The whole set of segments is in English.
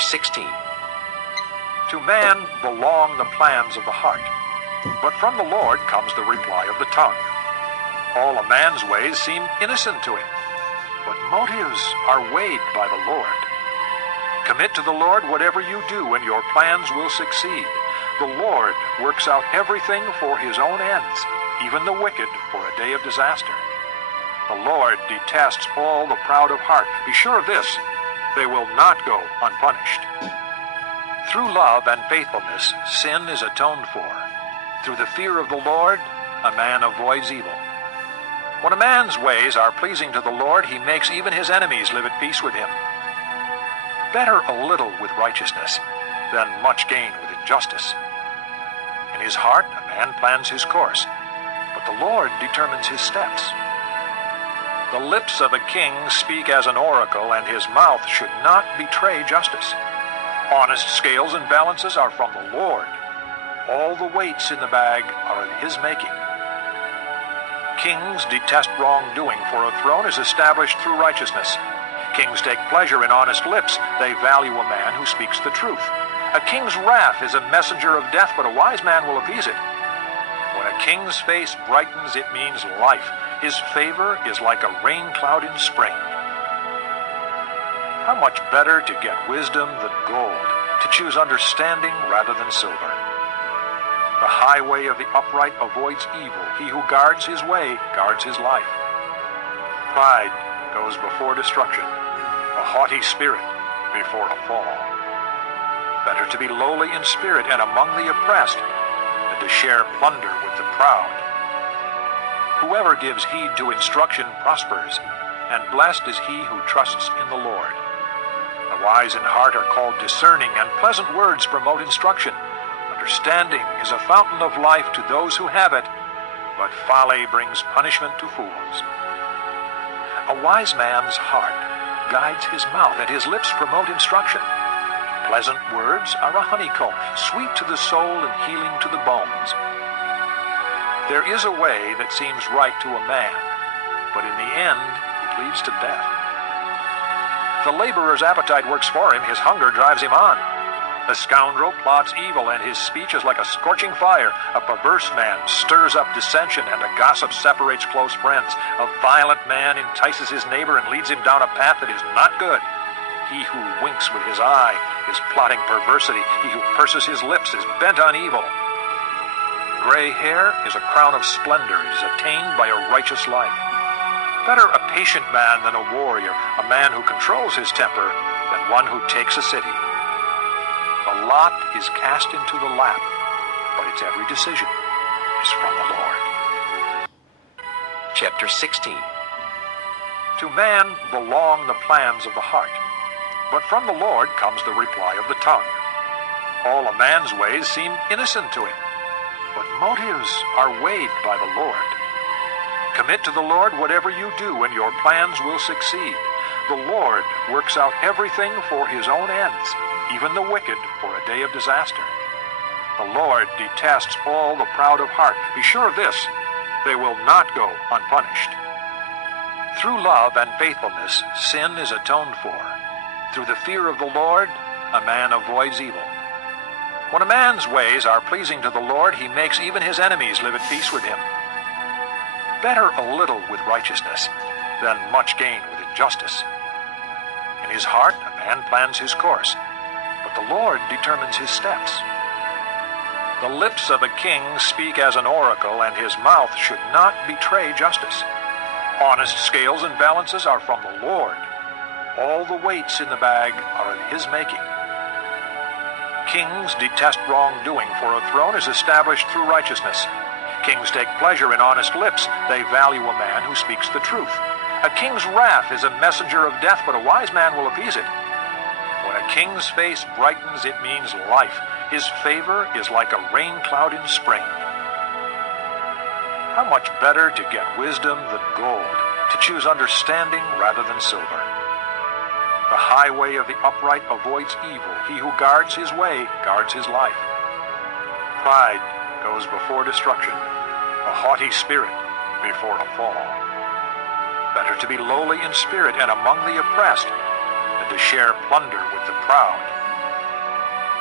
16. To man belong the plans of the heart, but from the Lord comes the reply of the tongue. All a man's ways seem innocent to him, but motives are weighed by the Lord. Commit to the Lord whatever you do, and your plans will succeed. The Lord works out everything for his own ends, even the wicked for a day of disaster. The Lord detests all the proud of heart. Be sure of this, they will not go unpunished. Through love and faithfulness, sin is atoned for. Through the fear of the Lord, a man avoids evil. When a man's ways are pleasing to the Lord, he makes even his enemies live at peace with him. Better a little with righteousness than much gain with injustice. In his heart, a man plans his course, but the Lord determines his steps. The lips of a king speak as an oracle, and his mouth should not betray justice. Honest scales and balances are from the Lord. All the weights in the bag are of his making. Kings detest wrongdoing, for a throne is established through righteousness. Kings take pleasure in honest lips. They value a man who speaks the truth. A king's wrath is a messenger of death, but a wise man will appease it. When a king's face brightens, it means life. His favor is like a rain cloud in spring. How much better to get wisdom than gold, to choose understanding rather than silver. The highway of the upright avoids evil. He who guards his way guards his life. Pride goes before destruction, a haughty spirit before a fall. Better to be lowly in spirit and among the oppressed than to share plunder with the proud. Whoever gives heed to instruction prospers, and blessed is he who trusts in the Lord. The wise in heart are called discerning, and pleasant words promote instruction. Understanding is a fountain of life to those who have it, but folly brings punishment to fools. A wise man's heart guides his mouth, and his lips promote instruction. Pleasant words are a honeycomb, sweet to the soul and healing to the bones. There is a way that seems right to a man, but in the end it leads to death. The laborer's appetite works for him, his hunger drives him on. The scoundrel plots evil, and his speech is like a scorching fire. A perverse man stirs up dissension, and a gossip separates close friends. A violent man entices his neighbor and leads him down a path that is not good. He who winks with his eye is plotting perversity. He who purses his lips is bent on evil. Gray hair is a crown of splendor. It is attained by a righteous life. Better a patient man than a warrior, a man who controls his temper than one who takes a city. The lot is cast into the lap, but its every decision is from the Lord. Chapter 16. To man belong the plans of the heart, but from the Lord comes the reply of the tongue. All a man's ways seem innocent to him, but motives are weighed by the Lord. Commit to the Lord whatever you do, and your plans will succeed. The Lord works out everything for his own ends, even the wicked for a day of disaster. The Lord detests all the proud of heart. Be sure of this, they will not go unpunished. Through love and faithfulness, sin is atoned for. Through the fear of the Lord, a man avoids evil. When a man's ways are pleasing to the Lord, he makes even his enemies live at peace with him. Better a little with righteousness than much gain with injustice. In his heart, a man plans his course, but the Lord determines his steps. The lips of a king speak as an oracle, and his mouth should not betray justice. Honest scales and balances are from the Lord. All the weights in the bag are of his making. Kings detest wrongdoing, for a throne is established through righteousness. Kings take pleasure in honest lips. They value a man who speaks the truth. A king's wrath is a messenger of death, but a wise man will appease it. When a king's face brightens, it means life. His favor is like a rain cloud in spring. How much better to get wisdom than gold, to choose understanding rather than silver. The highway of the upright avoids evil. He who guards his way guards his life. Pride goes before destruction, a haughty spirit before a fall. Better to be lowly in spirit and among the oppressed than to share plunder with the proud.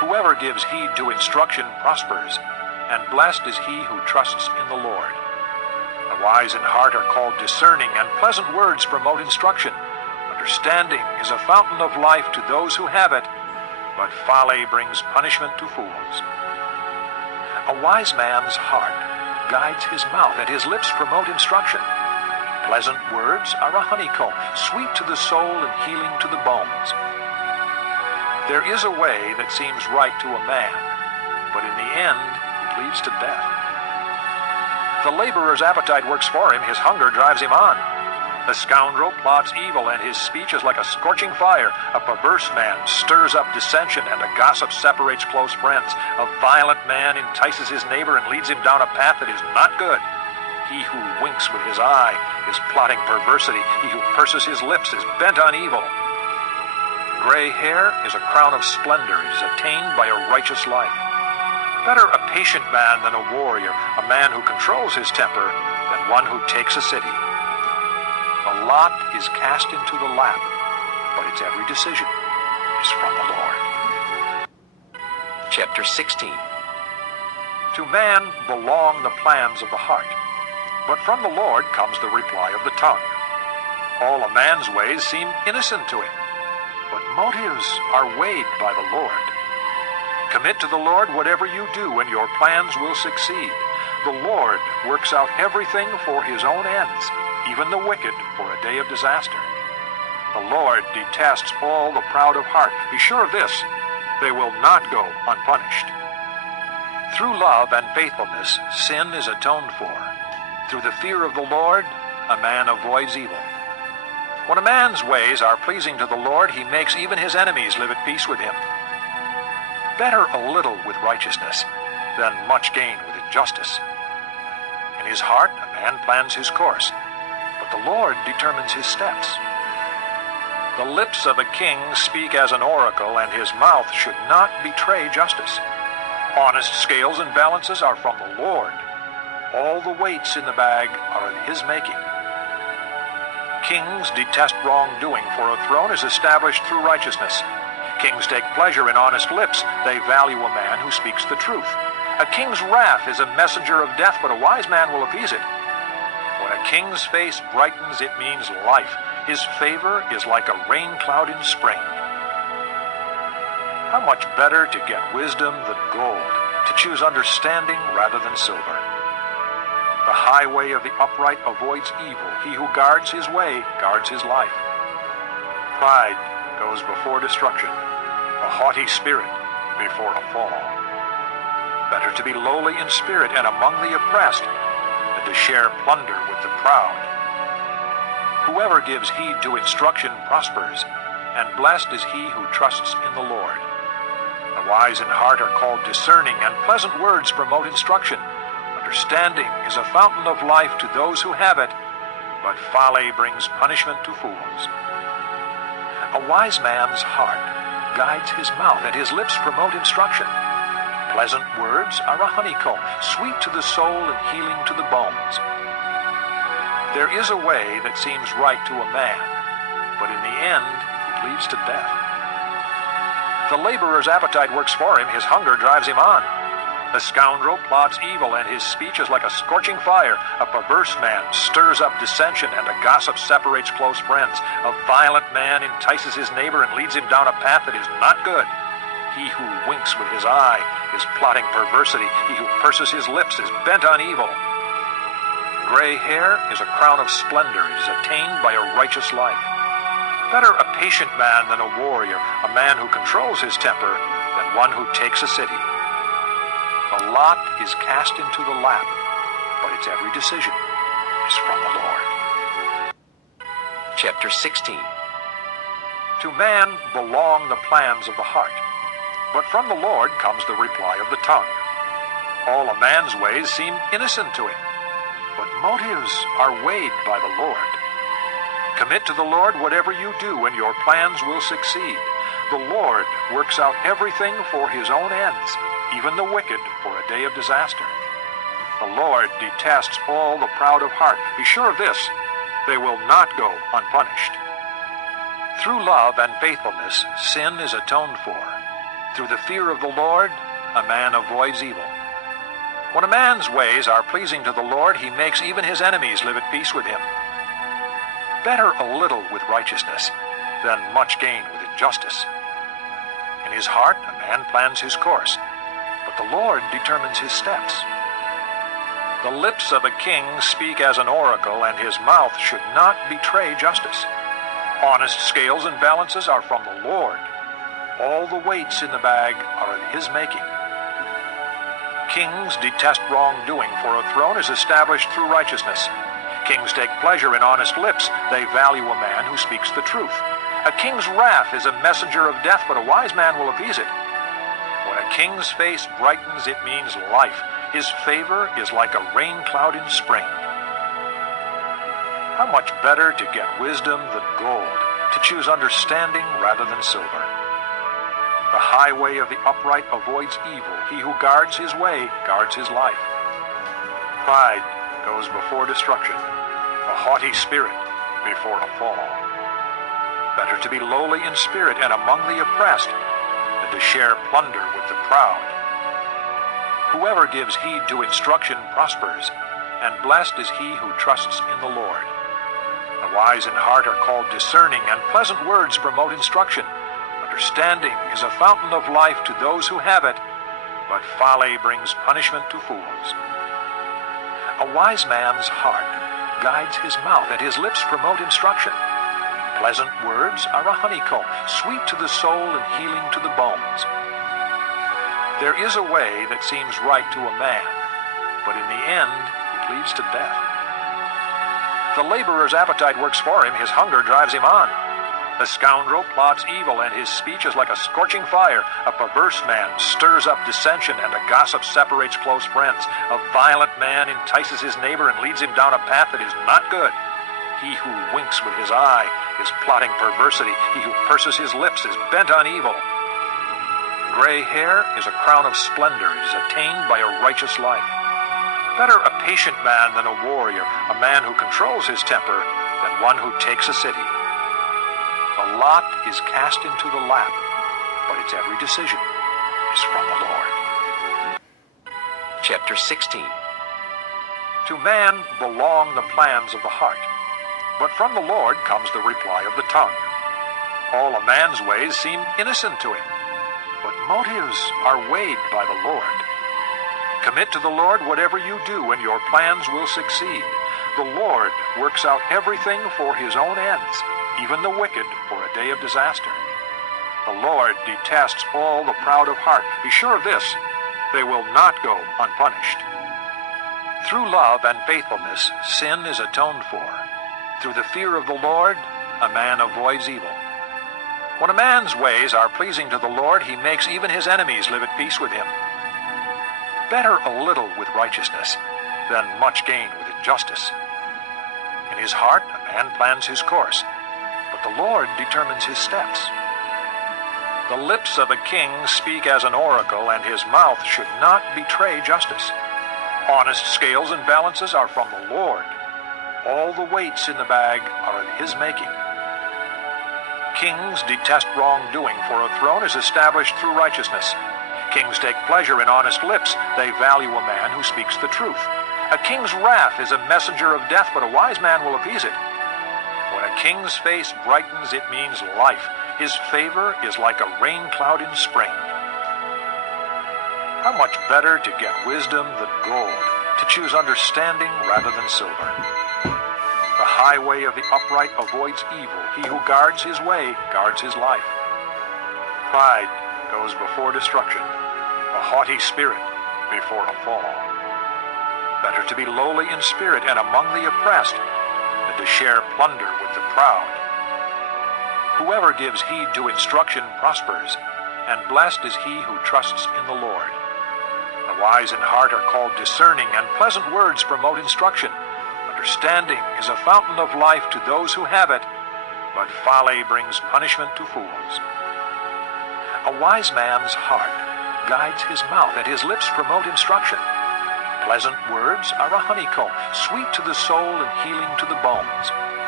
Whoever gives heed to instruction prospers, and blessed is he who trusts in the Lord. The wise in heart are called discerning, and pleasant words promote instruction. Understanding is a fountain of life to those who have it, but folly brings punishment to fools. A wise man's heart guides his mouth, and his lips promote instruction. Pleasant words are a honeycomb, sweet to the soul and healing to the bones. There is a way that seems right to a man, but in the end it leads to death. The laborer's appetite works for him, his hunger drives him on. The scoundrel plots evil, and his speech is like a scorching fire. A perverse man stirs up dissension, and a gossip separates close friends. A violent man entices his neighbor and leads him down a path that is not good. He who winks with his eye is plotting perversity. He who purses his lips is bent on evil. Gray hair is a crown of splendor. It is attained by a righteous life. Better a patient man than a warrior, a man who controls his temper than one who takes a city. The lot is cast into the lap, but its every decision is from the Lord. Chapter 16. To man belong the plans of the heart, but from the Lord comes the reply of the tongue. All a man's ways seem innocent to him, but motives are weighed by the Lord. Commit to the Lord whatever you do, and your plans will succeed. The Lord works out everything for his own ends, even the wicked for a day of disaster. The Lord detests all the proud of heart. Be sure of this, they will not go unpunished. Through love and faithfulness, sin is atoned for. Through the fear of the Lord, a man avoids evil. When a man's ways are pleasing to the Lord, he makes even his enemies live at peace with him. Better a little with righteousness than much gain with injustice. In his heart, a man plans his course, but the Lord determines his steps. The lips of a king speak as an oracle, and his mouth should not betray justice. Honest scales and balances are from the Lord. All the weights in the bag are of his making. Kings detest wrongdoing, for a throne is established through righteousness. Kings take pleasure in honest lips. They value a man who speaks the truth. A king's wrath is a messenger of death, but a wise man will appease it. When a king's face brightens, it means life. His favor is like a rain cloud in spring. How much better to get wisdom than gold, to choose understanding rather than silver. The highway of the upright avoids evil. He who guards his way guards his life. Pride goes before destruction, a haughty spirit before a fall. Better to be lowly in spirit and among the oppressed than to share plunder with the proud. Whoever gives heed to instruction prospers, and blessed is he who trusts in the Lord. The wise in heart are called discerning, and pleasant words promote instruction. Understanding is a fountain of life to those who have it, but folly brings punishment to fools. A wise man's heart guides his mouth, and his lips promote instruction. Pleasant words are a honeycomb, sweet to the soul and healing to the bones. There is a way that seems right to a man, but in the end it leads to death. The laborer's appetite works for him, his hunger drives him on. The scoundrel plots evil, and his speech is like a scorching fire. A perverse man stirs up dissension, and a gossip separates close friends. A violent man entices his neighbor and leads him down a path that is not good. He who winks with his eye is plotting perversity. He who purses his lips is bent on evil. Gray hair is a crown of splendor. It is attained by a righteous life. Better a patient man than a warrior, a man who controls his temper than one who takes a city. The lot is cast into the lap, but its every decision is from the Lord. Chapter 16. To man belong the plans of the heart, but from the Lord comes the reply of the tongue. All a man's ways seem innocent to him, but motives are weighed by the Lord. Commit to the Lord whatever you do, and your plans will succeed. The Lord works out everything for his own ends, even the wicked for a day of disaster. The Lord detests all the proud of heart. Be sure of this, they will not go unpunished. Through love and faithfulness, sin is atoned for. Through the fear of the Lord, a man avoids evil. When a man's ways are pleasing to the Lord, he makes even his enemies live at peace with him. Better a little with righteousness than much gain with injustice. In his heart, a man plans his course, but the Lord determines his steps. The lips of a king speak as an oracle, and his mouth should not betray justice. Honest scales and balances are from the Lord. All the weights in the bag are of his making. Kings detest wrongdoing, for a throne is established through righteousness. Kings take pleasure in honest lips. They value a man who speaks the truth. A king's wrath is a messenger of death, but a wise man will appease it. When a king's face brightens, it means life. His favor is like a rain cloud in spring. How much better to get wisdom than gold, to choose understanding rather than silver. The highway of the upright avoids evil. He who guards his way guards his life. Pride goes before destruction, a haughty spirit before a fall. Better to be lowly in spirit and among the oppressed than to share plunder with the proud. Whoever gives heed to instruction prospers, and blessed is he who trusts in the Lord. The wise in heart are called discerning, and pleasant words promote instruction. Understanding is a fountain of life to those who have it, but folly brings punishment to fools. A wise man's heart guides his mouth, and his lips promote instruction. Pleasant words are a honeycomb, sweet to the soul and healing to the bones. There is a way that seems right to a man, but in the end it leads to death. The laborer's appetite works for him, his hunger drives him on. The scoundrel plots evil, and his speech is like a scorching fire. A perverse man stirs up dissension, and a gossip separates close friends. A violent man entices his neighbor and leads him down a path that is not good. He who winks with his eye is plotting perversity. He who purses his lips is bent on evil. Gray hair is a crown of splendor. It is attained by a righteous life. Better a patient man than a warrior, a man who controls his temper than one who takes a city. The lot is cast into the lap, but its every decision is from the Lord. Chapter 16. To man belong the plans of the heart, but from the Lord comes the reply of the tongue. All a man's ways seem innocent to him, but motives are weighed by the Lord. Commit to the Lord whatever you do, and your plans will succeed. The Lord works out everything for his own ends, even the wicked for a day of disaster. The Lord detests all the proud of heart. Be sure of this, they will not go unpunished. Through love and faithfulness, sin is atoned for. Through the fear of the Lord, a man avoids evil. When a man's ways are pleasing to the Lord, he makes even his enemies live at peace with him. Better a little with righteousness than much gain with injustice. In his heart, a man plans his course, but the Lord determines his steps. The lips of a king speak as an oracle, and his mouth should not betray justice. Honest scales and balances are from the Lord. All the weights in the bag are of his making. Kings detest wrongdoing, for a throne is established through righteousness. Kings take pleasure in honest lips. They value a man who speaks the truth. A king's wrath is a messenger of death, but a wise man will appease it. When a king's face brightens, it means life. His favor is like a rain cloud in spring. How much better to get wisdom than gold, to choose understanding rather than silver. The highway of the upright avoids evil. He who guards his way guards his life. Pride goes before destruction, a haughty spirit before a fall. Better to be lowly in spirit and among the oppressed than to share plunder with the proud. Whoever gives heed to instruction prospers, and blessed is he who trusts in the Lord. The wise in heart are called discerning, and pleasant words promote instruction. Understanding is a fountain of life to those who have it, but folly brings punishment to fools. A wise man's heart guides his mouth, and his lips promote instruction. Pleasant words are a honeycomb, sweet to the soul and healing to the bones.